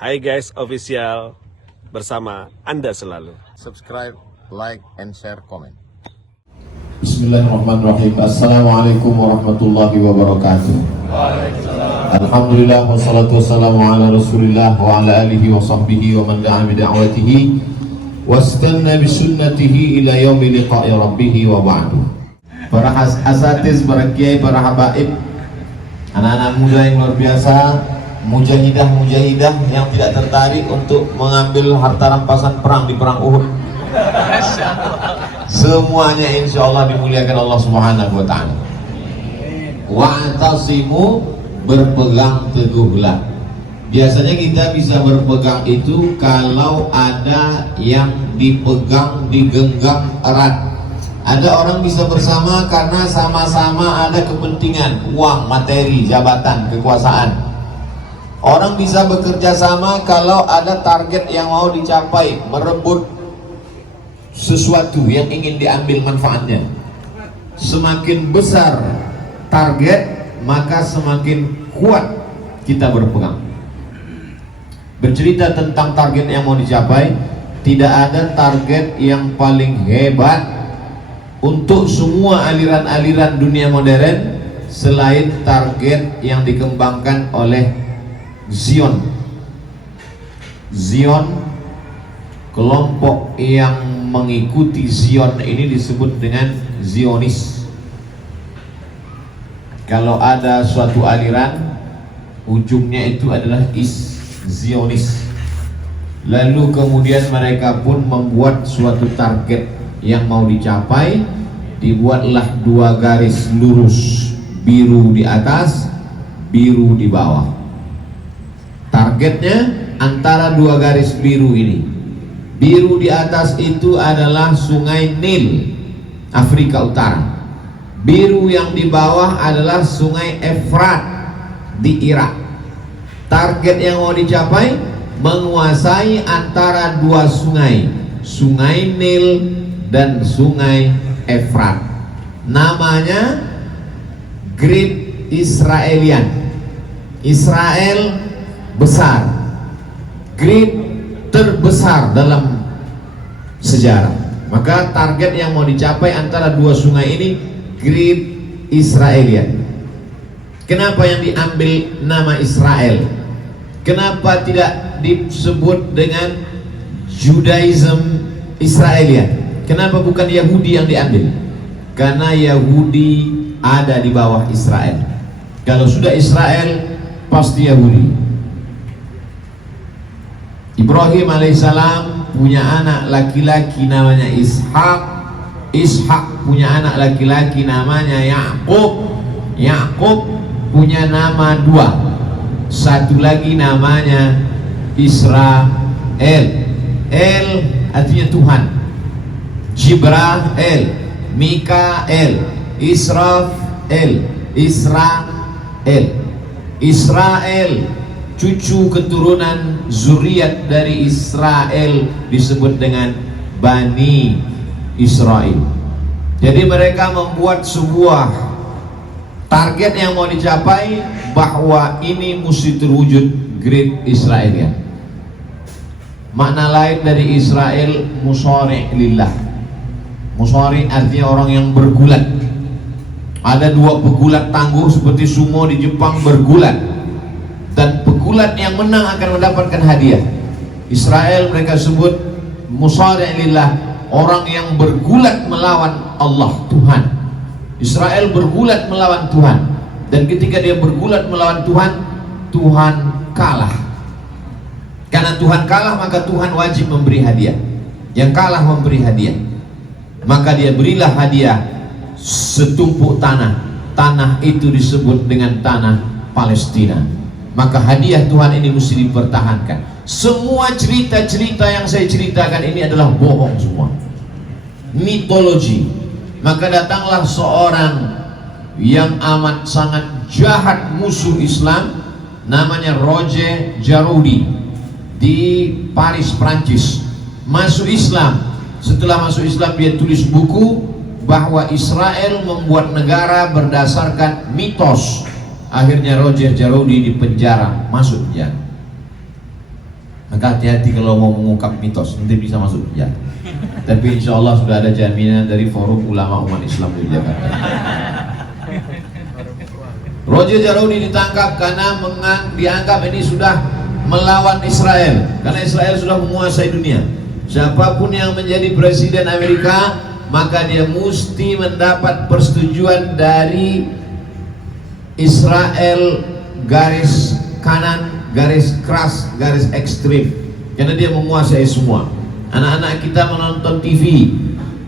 Hai guys official, bersama Anda selalu. Subscribe, like, and share, comment. Bismillahirrahmanirrahim. Assalamualaikum warahmatullahi wabarakatuh. Alhamdulillah wassalatu wassalamu ala rasulillah wa ala alihi wa sahbihi wa man da'a bida'watihi wastanna bisunnatihi ila yaumi liqa'i rabbih wa ba'du. Para asatiz, para kiai, para habaib, anak-anak muda yang luar biasa, mujahidah-mujahidah yang tidak tertarik untuk mengambil harta rampasan perang di perang Uhud. Semuanya insya Allah dimuliakan Allah Subhanahu wa ta'ala. Wa'tasimu, berpegang teguhlah. Biasanya kita bisa berpegang itu kalau ada yang dipegang, digenggam erat. Ada orang bisa bersama karena sama-sama ada kepentingan, uang, materi, jabatan, kekuasaan. Orang bisa bekerja sama kalau ada target yang mau dicapai, merebut sesuatu yang ingin diambil manfaatnya. Semakin besar target, maka semakin kuat kita berpegang. Bercerita tentang target yang mau dicapai, tidak ada target yang paling hebat untuk semua aliran-aliran dunia modern selain target yang dikembangkan oleh Zion. Kelompok yang mengikuti Zion ini disebut dengan Zionis. Kalau ada suatu aliran, ujungnya itu adalah Zionis. Lalu kemudian mereka pun membuat suatu target yang mau dicapai. Dibuatlah dua garis lurus, biru di atas, biru di bawah. Targetnya antara dua garis biru ini. Biru di atas itu adalah Sungai Nil, Afrika Utara. Biru yang di bawah adalah Sungai Efrat di Irak. Target yang mau dicapai menguasai antara dua sungai, Sungai Nil dan Sungai Efrat. Namanya Great Israelian. Israel besar, great, terbesar dalam sejarah. Maka target yang mau dicapai antara dua sungai ini Great Israelian. Kenapa yang diambil nama Israel? Kenapa tidak disebut dengan Judaism Israelian? Kenapa bukan Yahudi yang diambil? Karena Yahudi ada di bawah Israel. Kalau sudah Israel, pasti Yahudi. Ibrahim alaihissalam punya anak laki-laki namanya Ishak. Ishak punya anak laki-laki namanya Yakub. Yakub punya nama dua. Satu lagi namanya Israel. El artinya Tuhan. Jibrail, Mikael, Israfil, Israel. Israel, cucu keturunan zuriat dari Israel disebut dengan Bani Israel. Jadi mereka membuat sebuah target yang mau dicapai, bahwa ini mesti terwujud Great Israelian. Makna lain dari Israel, musari' lillah. Musari' artinya orang yang bergulat. Ada dua pegulat tangguh seperti sumo di Jepang bergulat, dan pegulat yang menang akan mendapatkan hadiah. Israel mereka sebut musari' lillah, orang yang bergulat melawan Allah, Tuhan. Israel bergulat melawan Tuhan, dan ketika dia bergulat melawan Tuhan, Tuhan kalah. Karena Tuhan kalah, maka Tuhan wajib memberi hadiah. Yang kalah memberi hadiah, maka dia berilah hadiah setumpuk tanah. Tanah itu disebut dengan tanah Palestina. Maka hadiah Tuhan ini mesti dipertahankan. Semua cerita-cerita yang saya ceritakan ini adalah bohong semua, mitologi. Maka datanglah seorang yang amat sangat jahat, musuh Islam, namanya Roger Jaroudi di Paris, Prancis. Masuk Islam. Setelah masuk Islam dia tulis buku bahwa Israel membuat negara berdasarkan mitos. Akhirnya Roger Jaroudi dipenjara, masuk penjara. Maka hati-hati kalau mau mengungkap mitos, nanti bisa masuk penjara. Tapi insya Allah sudah ada jaminan dari Forum Ulama Umat Islam di Jakarta. Roger Jaroni ditangkap karena dianggap ini sudah melawan Israel, karena Israel sudah menguasai dunia. Siapapun yang menjadi presiden Amerika, maka dia mesti mendapat persetujuan dari Israel garis kanan, garis keras, garis ekstrim, karena dia menguasai semua. Anak-anak kita menonton TV,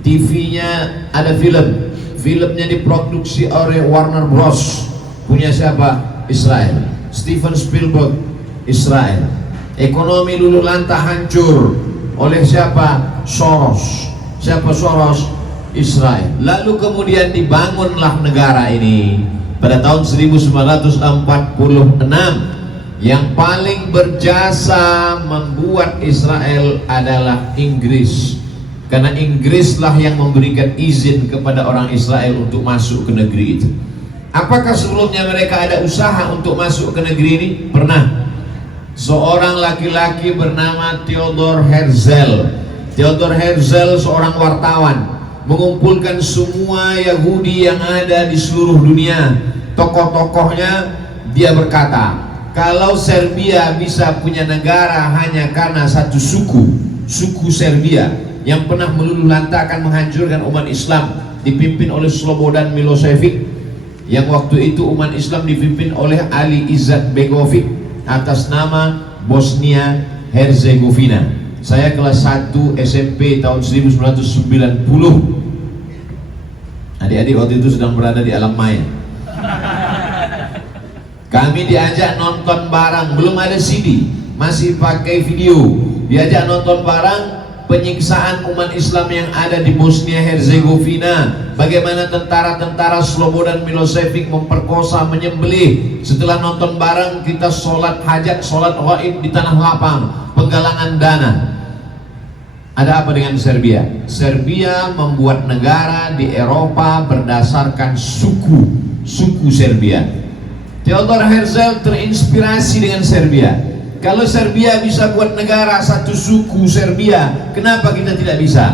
TV-nya ada film, filmnya diproduksi oleh Warner Bros. Punya siapa? Israel. Steven Spielberg, Israel. Ekonomi luluh lantah hancur oleh siapa? Soros. Siapa Soros? Israel. Lalu kemudian dibangunlah negara ini pada tahun 1946. Yang paling berjasa membuat Israel adalah Inggris, karena Inggrislah yang memberikan izin kepada orang Israel untuk masuk ke negeri itu. Apakah sebelumnya mereka ada usaha untuk masuk ke negeri ini? Pernah. Seorang laki-laki bernama Theodor Herzl. Theodor Herzl seorang wartawan, mengumpulkan semua Yahudi yang ada di seluruh dunia, tokoh-tokohnya. Dia berkata, kalau Serbia bisa punya negara hanya karena satu suku, suku Serbia yang pernah meluluh lantakkan menghancurkan umat Islam, dipimpin oleh Slobodan Milosevic, yang waktu itu umat Islam dipimpin oleh Ali Izzat Begovic atas nama Bosnia Herzegovina. Saya kelas 1 SMP tahun 1990. Adik-adik waktu itu sedang berada di alam maya. Kami diajak nonton bareng, belum ada CD, masih pakai video. Diajak nonton bareng penyiksaan umat Islam yang ada di Bosnia Herzegovina. Bagaimana tentara-tentara Slobodan Milosevic memperkosa, menyembelih. Setelah nonton bareng, kita sholat hajat, sholat gaib di tanah lapang, penggalangan dana. Ada apa dengan Serbia? Serbia membuat negara di Eropa berdasarkan suku Serbia. Theodor Herzl terinspirasi dengan Serbia. Kalau Serbia bisa buat negara satu suku Serbia, kenapa kita tidak bisa?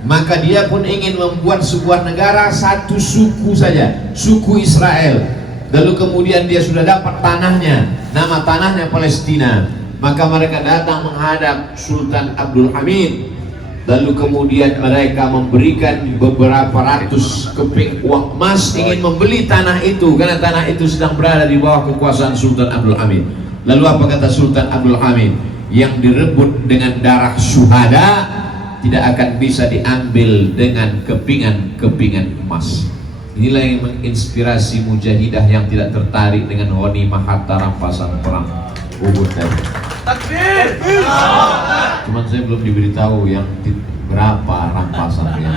Maka dia pun ingin membuat sebuah negara satu suku saja, suku Israel. Lalu kemudian dia sudah dapat tanahnya, nama tanahnya Palestina. Maka mereka datang menghadap Sultan Abdul Hamid. Lalu kemudian mereka memberikan beberapa ratus keping uang emas, ingin membeli tanah itu, karena tanah itu sedang berada di bawah kekuasaan Sultan Abdul Hamid. Lalu apa kata Sultan Abdul Hamid? Yang direbut dengan darah syuhada tidak akan bisa diambil dengan kepingan emas. Inilah yang menginspirasi mujahidah yang tidak tertarik dengan ghanimah harta rampasan perang Uhud tadi. Takbir! Cuman saya belum diberitahu yang berapa rampasannya.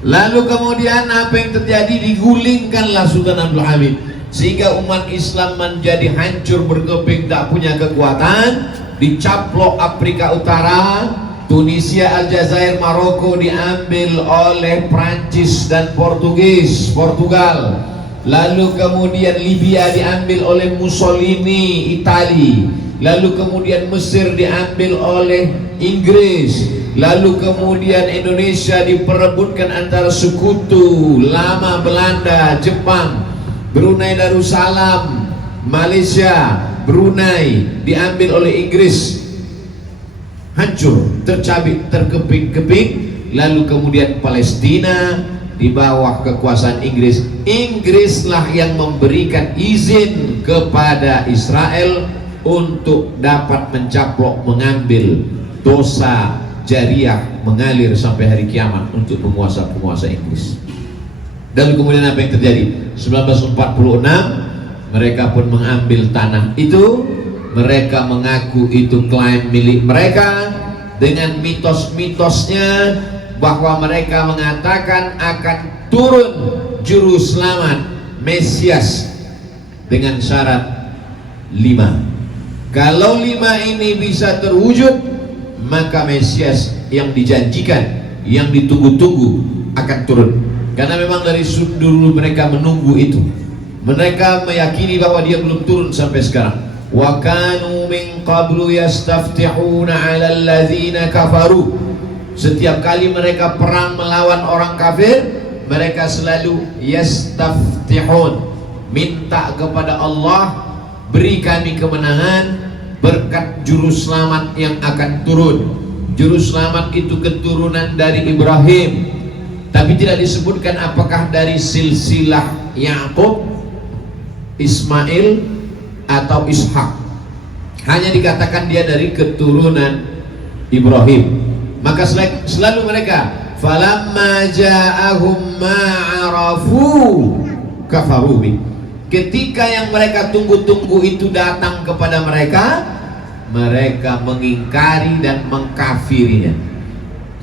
Lalu kemudian apa yang terjadi? Digulingkanlah Sultan Abdul Hamid, sehingga umat Islam menjadi hancur berkeping, tak punya kekuatan. Dicaplok Afrika Utara, Tunisia, Aljazair, Maroko diambil oleh Prancis dan Portugal. Lalu kemudian Libya diambil oleh Mussolini, Itali. Lalu kemudian Mesir diambil oleh Inggris. Lalu kemudian Indonesia diperebutkan antara sekutu lama Belanda, Jepang. Brunei Darussalam, Malaysia, Brunei diambil oleh Inggris, hancur, tercabik, terkeping-keping. Lalu kemudian Palestina di bawah kekuasaan Inggris. Inggrislah yang memberikan izin kepada Israel untuk dapat mencaplok, mengambil dosa jariah mengalir sampai hari kiamat untuk penguasa-penguasa Inggris. Dan kemudian apa yang terjadi? 1946 mereka pun mengambil tanah itu. Mereka mengaku itu klaim milik mereka dengan mitos-mitosnya bahwa mereka mengatakan akan turun juru selamat Mesias dengan syarat 5. Kalau 5 ini bisa terwujud, maka Mesias yang dijanjikan, yang ditunggu-tunggu akan turun. Karena memang dari dulu mereka menunggu itu. Mereka meyakini bahwa dia belum turun sampai sekarang. wa kanu min qablu yastaftihuna 'alal ladzina kafaru. Setiap kali mereka perang melawan orang kafir, mereka selalu yastaftihun, minta kepada Allah, beri kami kemenangan berkat juru selamat yang akan turun. Juru selamat itu keturunan dari Ibrahim, tapi tidak disebutkan apakah dari silsilah Yakub, Ismail atau Ishak. Hanya dikatakan dia dari keturunan Ibrahim. Maka selalu mereka falamma ja'ahum ma'arafu kafaru bi. Ketika yang mereka tunggu-tunggu itu datang kepada mereka, mereka mengingkari dan mengkafirinya.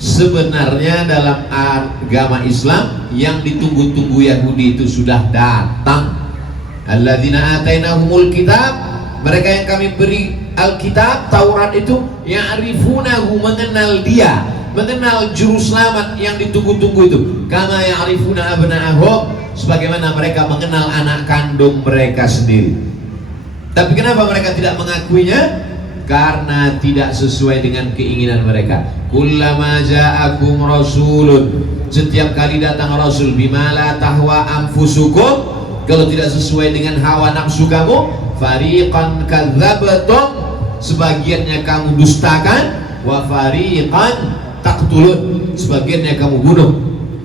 Sebenarnya dalam agama Islam yang ditunggu-tunggu Yahudi itu sudah datang. Alladzina atainahumul kitab, mereka yang kami beri Alkitab, Taurat itu, ya'rifunahu, mengenal dia, mengenal juru selamat yang ditunggu-tunggu itu. Kama ya'rifuna abna'ahum, sebagaimana mereka mengenal anak kandung mereka sendiri. Tapi kenapa mereka tidak mengakuinya? Karena tidak sesuai dengan keinginan mereka. Kullama ja'akum rasulun, setiap kali datang rasul, bima la tahwa anfusukum, kalau tidak sesuai dengan hawa nafsu kamu, fariqan kadzabtum, sebagiannya kamu dustakan, wa fariqan taqtulun, sebagiannya kamu bunuh.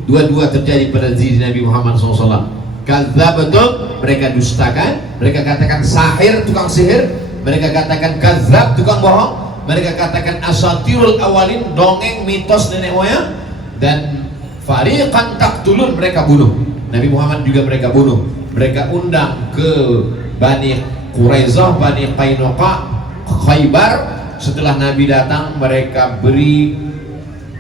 Dua-dua terjadi pada diri Nabi Muhammad SAW. Kadzabtum, mereka dustakan, mereka katakan sahir, tukang sihir. Mereka katakan kadzab, tukang bohong. Mereka katakan asatirul awalin, dongeng mitos nenek moyang. Dan fariqan taqtulun, mereka bunuh. Nabi Muhammad juga mereka bunuh. Mereka undang ke Bani Quraizah, Bani Qainuqa, Khaybar. Setelah Nabi datang, mereka beri,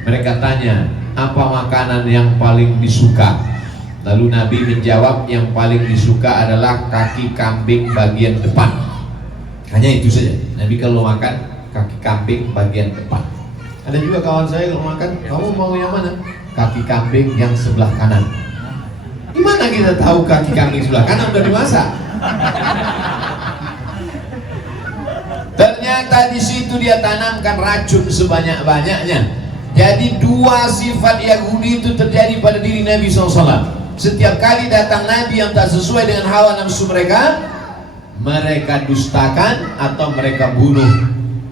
mereka tanya, apa makanan yang paling disuka? Lalu Nabi menjawab, yang paling disuka adalah kaki kambing bagian depan. Hanya itu saja. Nabi kalau makan kaki kambing bagian depan. Ada juga kawan saya kalau makan, kamu mau yang mana? Kaki kambing yang sebelah kanan. Gimana kita tahu kaki kambing sebelah kanan udah dimasak? Ternyata di situ dia tanamkan racun sebanyak-banyaknya. Jadi dua sifat Yahudi itu terjadi pada diri Nabi SAW. Setiap kali datang Nabi yang tak sesuai dengan hawa nafsu mereka, mereka dustakan atau mereka bunuh.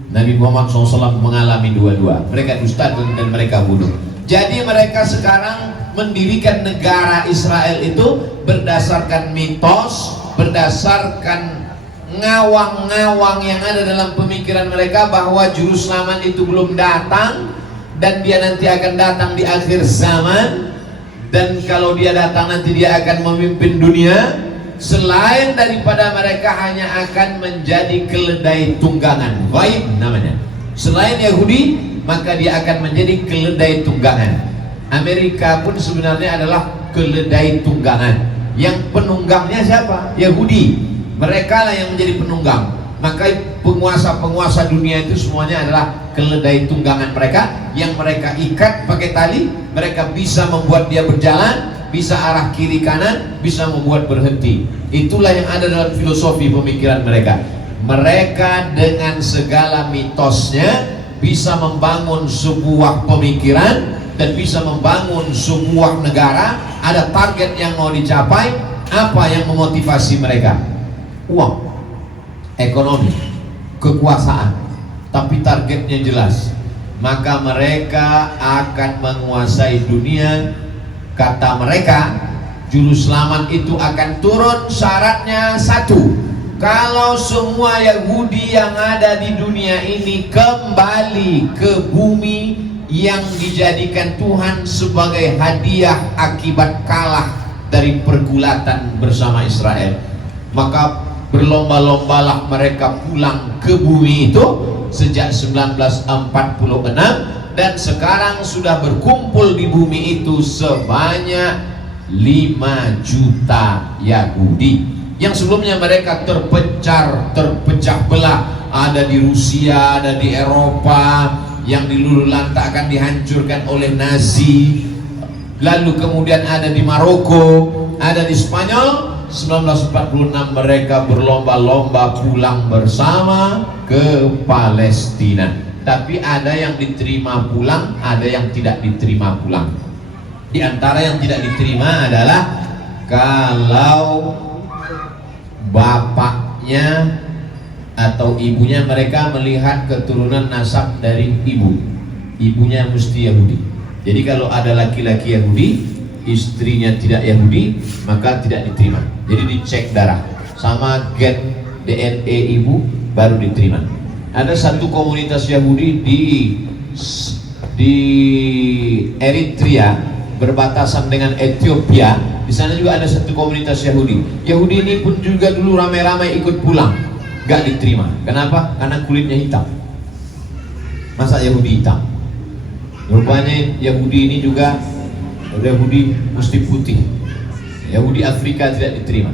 Nabi Muhammad SAW mengalami dua-dua. Mereka dustakan dan mereka bunuh. Jadi mereka sekarang mendirikan negara Israel itu berdasarkan mitos, berdasarkan ngawang-ngawang yang ada dalam pemikiran mereka bahwa juru selamat itu belum datang dan dia nanti akan datang di akhir zaman, dan kalau dia datang nanti dia akan memimpin dunia. Selain daripada mereka hanya akan menjadi keledai tunggangan, ghaib namanya. Selain Yahudi, maka dia akan menjadi keledai tunggangan. Amerika pun sebenarnya adalah keledai tunggangan. Yang penunggangnya siapa? Yahudi. Mereka lah yang menjadi penunggang. Maka penguasa-penguasa dunia itu semuanya adalah keledai tunggangan mereka, yang mereka ikat pakai tali. Mereka bisa membuat dia berjalan, bisa arah kiri kanan, bisa membuat berhenti. Itulah yang ada dalam filosofi pemikiran mereka. Mereka dengan segala mitosnya bisa membangun sebuah pemikiran dan bisa membangun sebuah negara. Ada target yang mau dicapai. Apa yang memotivasi mereka? Uang, ekonomi, kekuasaan. Tapi targetnya jelas. Maka mereka akan menguasai dunia. Kata mereka, juru selamat itu akan turun, syaratnya satu, kalau semua Yahudi yang ada di dunia ini kembali ke bumi yang dijadikan Tuhan sebagai hadiah akibat kalah dari pergulatan bersama Israel. Maka berlomba-lombalah mereka pulang ke bumi itu sejak 1946. Dan sekarang sudah berkumpul di bumi itu sebanyak 5 juta Yahudi. Yang sebelumnya mereka terpecah belah. Ada di Rusia, ada di Eropa, yang dilululantakkan dihancurkan oleh Nazi. Lalu kemudian ada di Maroko, ada di Spanyol. 1946 mereka berlomba-lomba pulang bersama ke Palestina. Tapi ada yang diterima pulang, ada yang tidak diterima pulang. Di antara yang tidak diterima adalah kalau bapaknya atau ibunya mereka melihat keturunan nasab dari ibunya mesti Yahudi. Jadi kalau ada laki-laki Yahudi, istrinya tidak Yahudi, maka tidak diterima. Jadi dicek darah sama get DNA ibu baru diterima. Ada satu komunitas Yahudi di Eritrea berbatasan dengan Ethiopia. Di sana juga ada satu komunitas Yahudi. Yahudi ini pun juga dulu ramai-ramai ikut pulang, gak diterima. Kenapa? Karena kulitnya hitam. Masa Yahudi hitam? Rupanya Yahudi ini juga Yahudi mesti putih. Yahudi Afrika tidak diterima.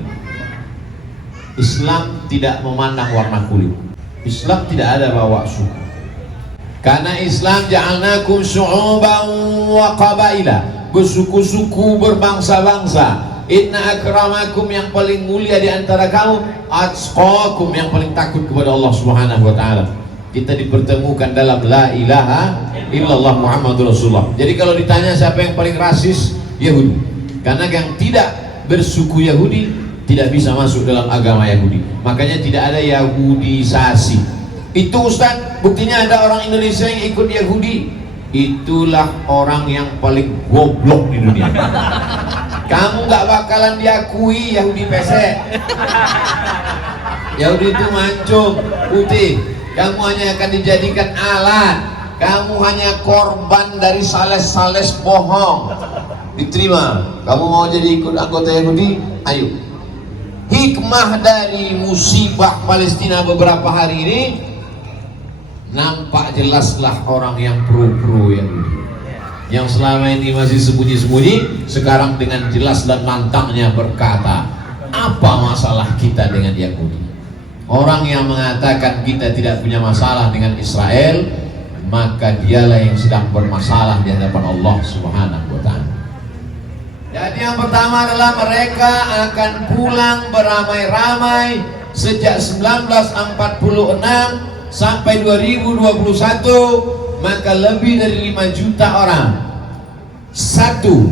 Islam tidak memandang warna kulit. Islam tidak ada bawa suku. Karena Islam ja'alnakum syu'uban wa qabaila, bersuku-suku, berbangsa-bangsa. Inna akramakum, yang paling mulia di antara kamu, atqakum, yang paling takut kepada Allah Subhanahu wa taala. Kita dipertemukan dalam la ilaha illallah Muhammadur Rasulullah. Jadi kalau ditanya siapa yang paling rasis, Yahudi. Karena yang tidak bersuku Yahudi tidak bisa masuk dalam agama Yahudi. Makanya tidak ada Yahudisasi. Itu Ustaz, buktinya ada orang Indonesia yang ikut Yahudi. Itulah orang yang paling goblok di dunia. Kamu nggak bakalan diakui Yahudi pesek. Yahudi itu mancung, putih. Kamu hanya akan dijadikan alat. Kamu hanya korban dari sales-sales bohong. Diterima. Kamu mau jadi ikut anggota Yahudi? Ayo. Hikmah dari musibah Palestina beberapa hari ini, nampak jelaslah orang yang pro-pro Yahudi, yang selama ini masih sembunyi-sembunyi, sekarang dengan jelas dan lantangnya berkata, apa masalah kita dengan Yahudi? Orang yang mengatakan kita tidak punya masalah dengan Israel, maka dialah yang sedang bermasalah di hadapan Allah Subhanahu wa ta'ala. Jadi yang pertama adalah mereka akan pulang beramai-ramai sejak 1946 sampai 2021, maka lebih dari 5 juta orang. Satu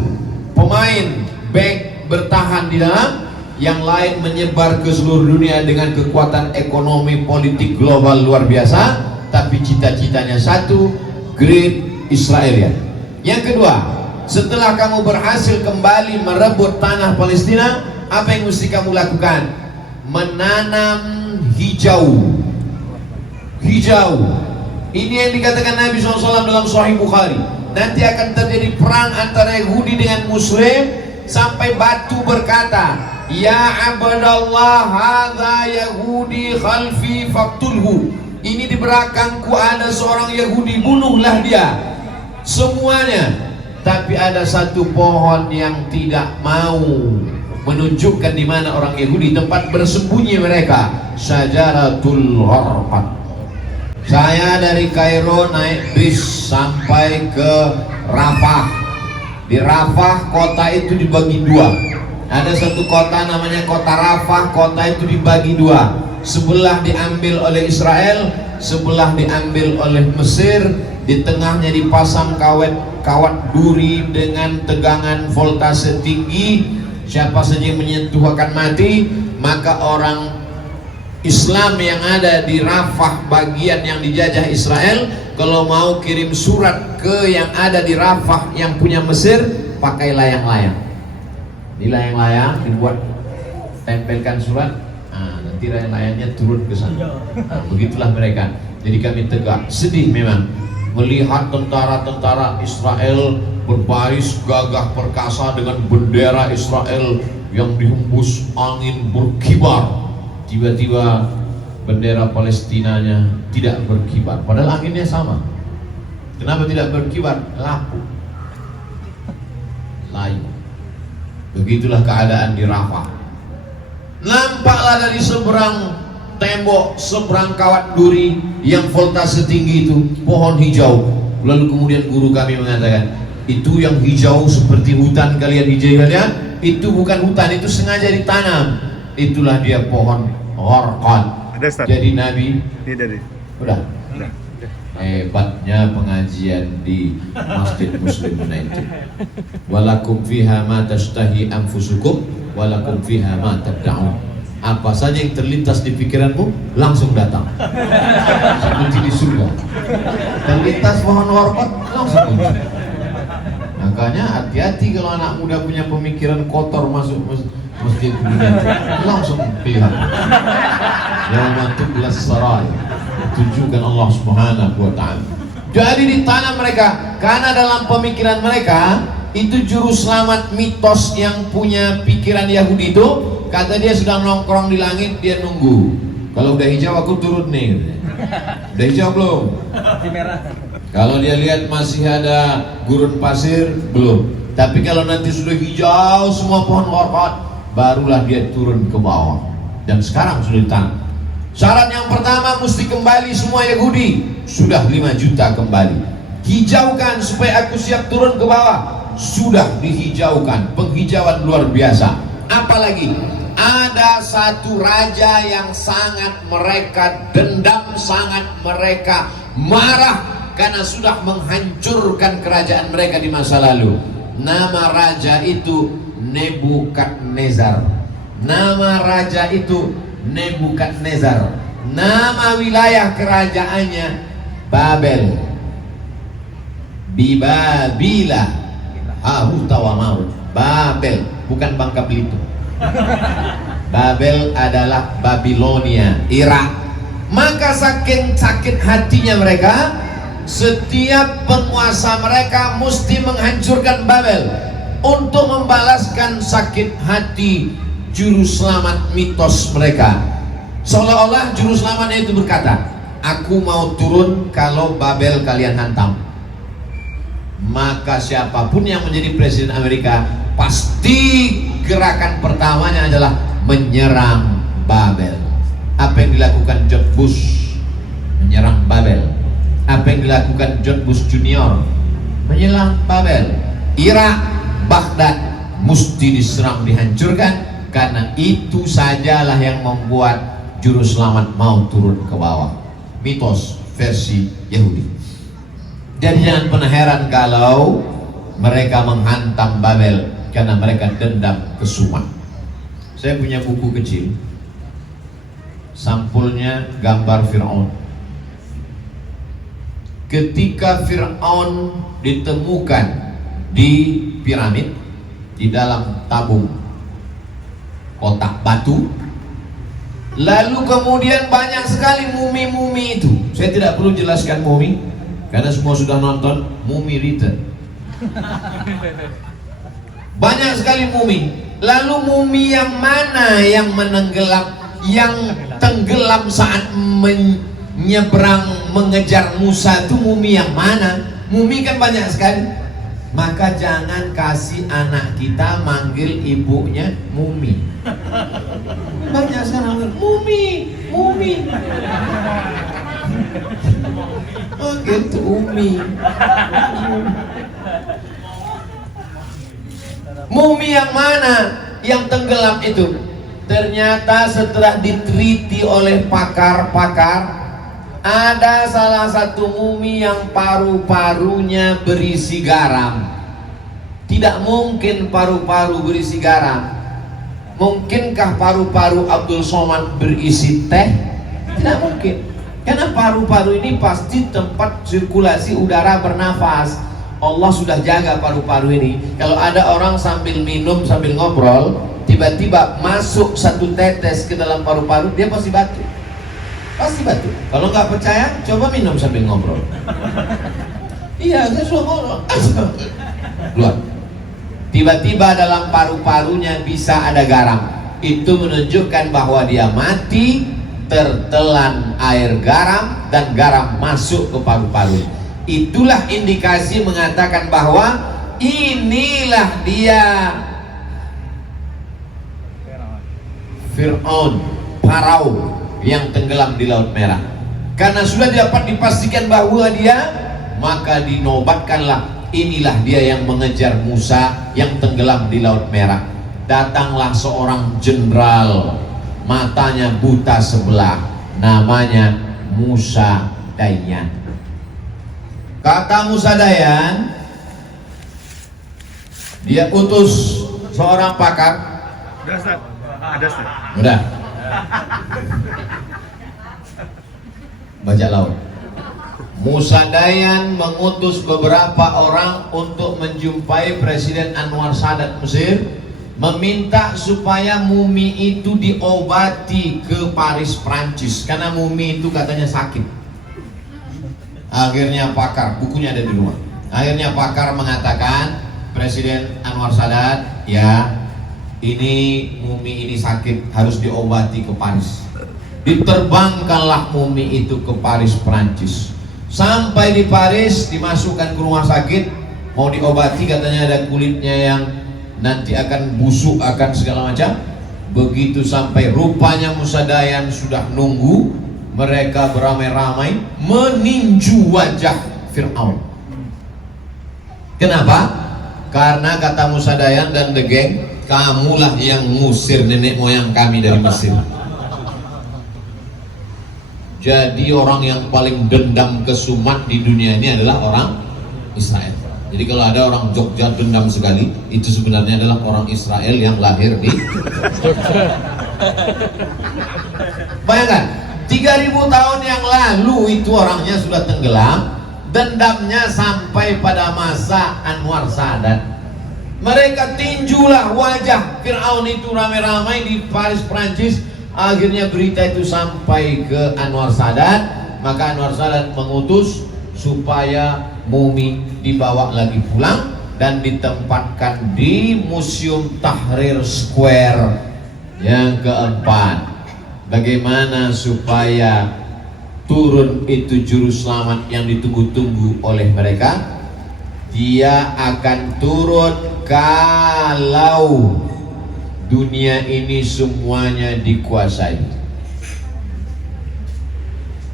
pemain back bertahan di dalam, yang lain menyebar ke seluruh dunia dengan kekuatan ekonomi politik global luar biasa, tapi cita-citanya satu, Great Israel. Yang kedua, setelah kamu berhasil kembali merebut tanah Palestina, apa yang mesti kamu lakukan? Menanam hijau. Hijau. Ini yang dikatakan Nabi SAW dalam Sahih Bukhari. Nanti akan terjadi perang antara Yahudi dengan Muslim, sampai batu berkata, ya Abdallah, hadza Yahudi khalfi faktulhu. Ini di belakangku ada seorang Yahudi, bunuhlah dia. Semuanya. Tapi ada satu pohon yang tidak mau menunjukkan di mana orang Yahudi, tempat bersembunyi mereka. Syajaratul Gharqad. Saya dari Kairo naik bis sampai ke Rafah. Di Rafah, kota itu dibagi dua. Ada satu kota namanya kota Rafah. Kota itu dibagi dua. Sebelah diambil oleh Israel, sebelah diambil oleh Mesir. Di tengahnya dipasang kawat duri dengan tegangan voltase tinggi. Siapa saja yang menyentuh akan mati. Maka orang Islam yang ada di Rafah, bagian yang dijajah Israel, kalau mau kirim surat ke yang ada di Rafah yang punya Mesir, pakai layang-layang. Di layang-layang dibuat, tempelkan surat, nanti layang-layangnya turun ke sana. Begitulah mereka. Jadi kami tegak, sedih memang melihat tentara-tentara Israel berbaris gagah perkasa dengan bendera Israel yang dihembus angin berkibar. Tiba-tiba bendera Palestinanya tidak berkibar, padahal anginnya sama. Kenapa tidak berkibar? Lapu, layu. Begitulah keadaan di Rafah. Nampaklah dari seberang tembok, seberang kawat duri yang voltase tinggi itu, pohon hijau. Lalu kemudian guru kami mengatakan, itu yang hijau seperti hutan kalian hijaunya, itu bukan hutan, itu sengaja ditanam. Itulah dia pohon Gharqad. Jadi Nabi udah. Hebatnya pengajian di Masjid Muslim United. Walakum fiha ma tashtahi anfusukum walakum fiha ma tad'un. Apa saja yang terlintas di pikiranmu langsung datang. Seperti di surga. Terlintas pohon Gharqad langsung muncul. Makanya hati-hati kalau anak muda punya pemikiran kotor masuk Masjid United, langsung kelihatan. Yauma tublas sarai. Tunjukkan Allah Subhanahu wa ta'ala. Jadi ditanam mereka karena dalam pemikiran mereka itu juru selamat mitos yang punya pikiran Yahudi itu, kata dia sudah nongkrong di langit, dia nunggu. Kalau udah hijau aku turun nih. Udah hijau belum? Kalau dia lihat masih ada gurun pasir, belum. Tapi kalau nanti sudah hijau semua pohon Gharqad, barulah dia turun ke bawah. Dan sekarang sudah ditanam. Syarat yang pertama mesti kembali semua Yahudi. Sudah 5 juta kembali. Hijaukan supaya aku siap turun ke bawah. Sudah dihijaukan. Penghijauan luar biasa. Apalagi ada satu raja yang sangat mereka dendam, sangat mereka marah karena sudah menghancurkan kerajaan mereka di masa lalu. Nama raja itu Nebukadnezar. Nama raja itu Nebukadnezar. Nama wilayah kerajaannya Babel. Bibabila Haruta wa Marut. Babel, bukan Bangka Belitung. Babel adalah Babilonia, Irak. Maka saking sakit hatinya mereka, setiap penguasa mereka mesti menghancurkan Babel untuk membalaskan sakit hati juru selamat mitos mereka. Seolah-olah juru selamatnya itu berkata, aku mau turun kalau Babel kalian hantam. Maka siapapun yang menjadi presiden Amerika, pasti gerakan pertamanya adalah menyerang Babel. Apa yang dilakukan George Bush? Menyerang Babel. Apa yang dilakukan George Bush Junior? Menyerang Babel. Irak, Baghdad mesti diserang, dihancurkan. Karena itu sajalah yang membuat juru selamat mau turun ke bawah. Mitos versi Yahudi. Jadi jangan pernah heran kalau mereka menghantam Babel karena mereka dendam kesumat. Saya punya buku kecil, sampulnya gambar Fir'aun. Ketika Fir'aun ditemukan di piramid, di dalam tabung kotak batu, lalu kemudian banyak sekali mumi-mumi itu. Saya tidak perlu jelaskan mumi karena semua sudah nonton Mummy Return. Banyak sekali mumi. Lalu mumi yang mana yang menenggelam, yang tenggelam saat menyeberang mengejar Musa itu mumi yang mana? Mumi kan banyak sekali. Maka jangan kasih anak kita manggil ibunya Mumi. Banyak sekarang Mumi, Mumi. Oh gitu, Umi. Mumi yang mana yang tenggelam itu? Ternyata setelah diteliti oleh pakar-pakar, ada salah satu mumi yang paru-parunya berisi garam. Tidak mungkin paru-paru berisi garam. Mungkinkah paru-paru Abdul Somad berisi teh? Tidak mungkin. Karena paru-paru ini pasti tempat sirkulasi udara bernafas. Allah sudah jaga paru-paru ini. Kalau ada orang sambil minum, sambil ngobrol, tiba-tiba masuk satu tetes ke dalam paru-paru, dia pasti batuk. Pasti batuk. Kalau nggak percaya, coba minum sambil ngobrol. Iya, saya suka ngobrol. Keluar. Tiba-tiba dalam paru-parunya bisa ada garam. Itu menunjukkan bahwa dia mati tertelan air garam dan garam masuk ke paru-paru. Itulah indikasi mengatakan bahwa inilah dia Fir'aun, Farao yang tenggelam di Laut Merah. Karena sudah dapat dipastikan bahwa dia, maka dinobatkanlah inilah dia yang mengejar Musa yang tenggelam di Laut Merah. datanglah seorang jenderal, matanya buta sebelah, namanya Musa Dayan. Kata Musa Dayan, dia utus seorang pakar. Udah. Baca laut. Musa Dayan mengutus beberapa orang untuk menjumpai Presiden Anwar Sadat Mesir, meminta supaya mumi itu diobati ke Paris, Prancis, karena mumi itu katanya sakit. Akhirnya pakar, bukunya ada di rumah. Akhirnya pakar mengatakan, Presiden Anwar Sadat, ya ini mumi ini sakit, harus diobati ke Paris. Diterbangkanlah mumi itu ke Paris, Prancis. Sampai di Paris, dimasukkan ke rumah sakit, mau diobati, katanya ada kulitnya yang nanti akan busuk, akan segala macam. Begitu sampai, rupanya Musa Dayan sudah nunggu. Mereka beramai-ramai meninju wajah Fir'aun. Kenapa? Karena kata Musa Dayan dan the gang, kamulah yang ngusir nenek moyang kami dari Mesir. Jadi orang yang paling dendam kesumat di dunia ini adalah orang Israel. Jadi kalau ada orang Jogja dendam sekali, itu sebenarnya adalah orang Israel yang lahir di Jogja. Bayangkan, 3000 tahun yang lalu itu orangnya sudah tenggelam. Dendamnya sampai pada masa Anwar Sadat. Mereka tinjulah wajah Fir'aun itu ramai-ramai di Paris, Prancis. Akhirnya berita itu sampai ke Anwar Sadat. Maka Anwar Sadat mengutus supaya mumi dibawa lagi pulang dan ditempatkan di Museum Tahrir Square yang keempat. Bagaimana supaya turun itu juru selamat yang ditunggu-tunggu oleh mereka? Dia akan turun kalau dunia ini semuanya dikuasai.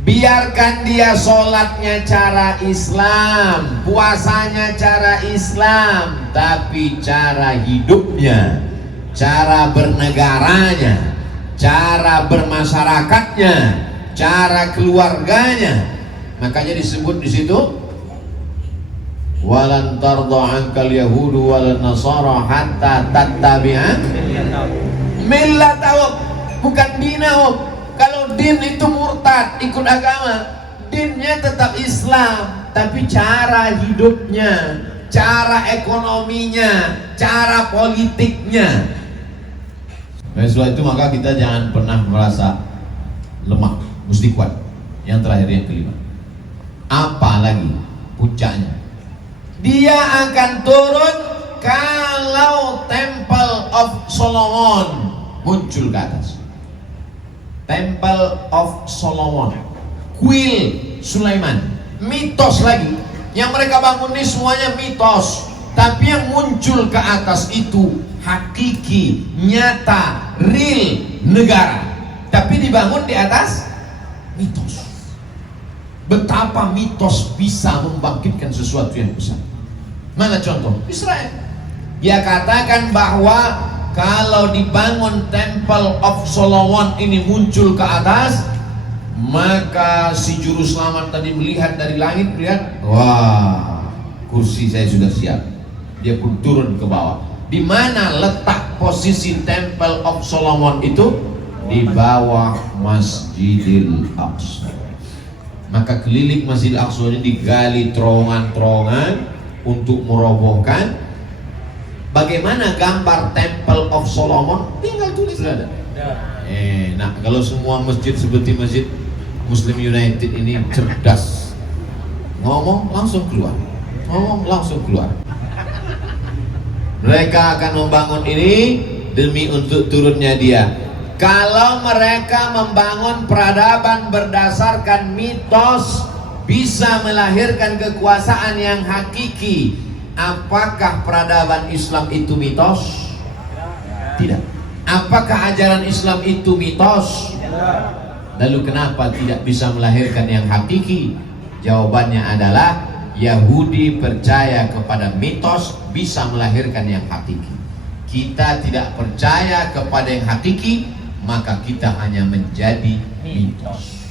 Biarkan dia sholatnya cara Islam, puasanya cara Islam, tapi cara hidupnya, cara bernegaranya, cara bermasyarakatnya, cara keluarganya. Makanya disebut di situ, walan tardha ankal yahudu walan nasara hatta tattabi'a millatahum, bukan dinahum. Kalau din itu murtad, ikut agama, dinnya tetap Islam, tapi cara hidupnya, cara ekonominya, cara politiknya. Nah, setelah itu maka kita jangan pernah merasa lemah, mesti kuat. Yang terakhir, yang kelima, apa lagi puncaknya? Dia akan turun kalau Temple of Solomon muncul ke atas. Temple of Solomon, kuil Sulaiman, mitos lagi. Yang mereka bangun ini semuanya mitos, tapi yang muncul ke atas itu hakiki, nyata, real negara. Tapi dibangun di atas mitos. Betapa mitos bisa membangkitkan sesuatu yang besar. Mana contoh? Israel. Dia katakan bahwa kalau dibangun Temple of Solomon ini muncul ke atas, maka si juru selamat tadi melihat dari langit, melihat, wah, kursi saya sudah siap. Dia pun turun ke bawah. Di mana letak posisi Temple of Solomon itu? Di bawah Masjidil Aqsa. Maka keliling Masjidil Aqsa ini digali terowongan-terowongan untuk merobohkan. Bagaimana gambar Temple of Solomon? Tinggal tulis, ada. Nah, kalau semua masjid seperti Masjid Muslim United ini cerdas, ngomong langsung keluar, ngomong langsung keluar. Mereka akan membangun ini demi untuk turunnya dia. Kalau mereka membangun peradaban berdasarkan mitos, bisa melahirkan kekuasaan yang hakiki. Apakah peradaban Islam itu mitos? Tidak. Apakah ajaran Islam itu mitos? Lalu kenapa tidak bisa melahirkan yang hakiki? Jawabannya adalah Yahudi percaya kepada mitos bisa melahirkan yang hakiki. kita tidak percaya kepada yang hakiki, maka kita hanya menjadi mitos.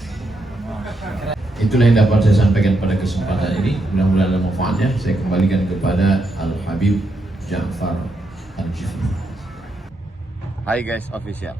Itulah yang dapat saya sampaikan pada kesempatan ini. Mudah-mudahan ada manfaatnya. Saya kembalikan kepada Al-Habib Ja'far Al-Jufri. Hi guys, official.